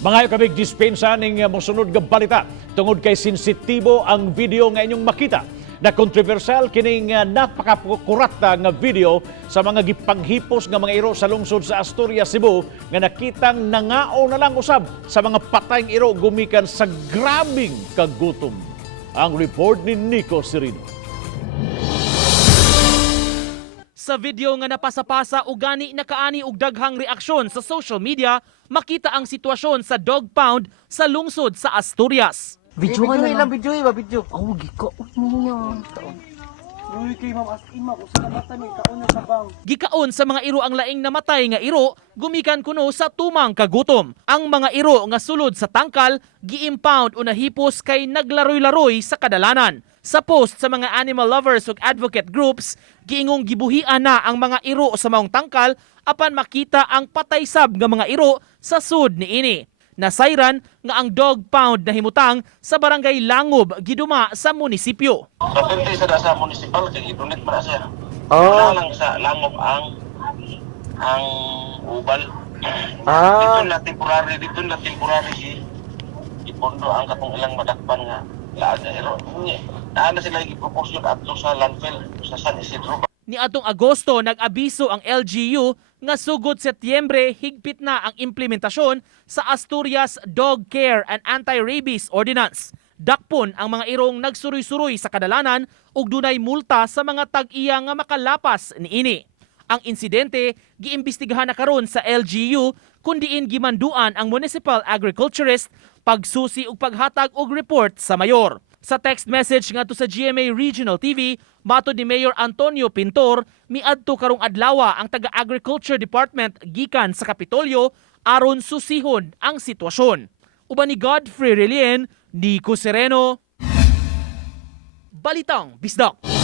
Mga kabig dispensa ning mosunod nga balita tungod kay sensitibo ang video nga inyong makita na kontrobersyal kining napakakurat nga video sa mga gipanghipos nga mga iro sa lungsod sa Asturias, Cebu nga nakitang nangao na lang usab sa mga patayng iro gumikan sa grabing kagutom. Ang report ni Nico Serino. Sa video nga napasapasa o gani nakaani og daghang reaksyon sa social media, makita ang sitwasyon sa dog pound sa lungsod sa Asturias. Video ka na lang. Video ba video? Oh, giko. Niya. Uy kay ma'am as ima ko sa mata ni kaon na sa bang. Gikaon sa mga iro ang laing namatay nga iro, gumikan kuno sa tumang kagutom. Ang mga iro nga sulod sa tangkal, gi-impound o nahipos kay naglaroy-laroy sa kadalanan. Sa post sa mga animal lovers ug advocate groups, giingong gibuhian na ang mga iro sa maong tangkal apan makita ang patay sab nga mga iro sa sud niini. Nasayran nga ang dog pound na himutang sa barangay Langob, giduma sa munisipyo. Kapente sa municipal kay idunit man na siya. Oh. Wala lang sa Langob ang ubal. Ah. Dito na temporary si ipondo ang katong ilang madakpan nga laag na ero. Naana sila i-proportion adto sa landfill sa San Isidro. Niadtong Agosto nag-abiso ang LGU nga sugod Setyembre higpit na ang implementasyon sa Asturias Dog Care and Anti-Rabies Ordinance. Dakpon ang mga irong nagsuroy-suroy sa kadalanan ug dunay multa sa mga tag-iya nga makalapas niini. Ang insidente giimbestigahan na karon sa LGU kundiin gimanduan ang municipal agriculturist pagsusi ug paghatag og report sa mayor. Sa text message ngadto sa GMA Regional TV, matod ni Mayor Antonio Pintor, miadto karong adlaw ang taga-Agriculture Department gikan sa Kapitolyo aron susihon ang sitwasyon. Uban ni Godfrey Relien, Nico Sereno, Balitang Bisdak.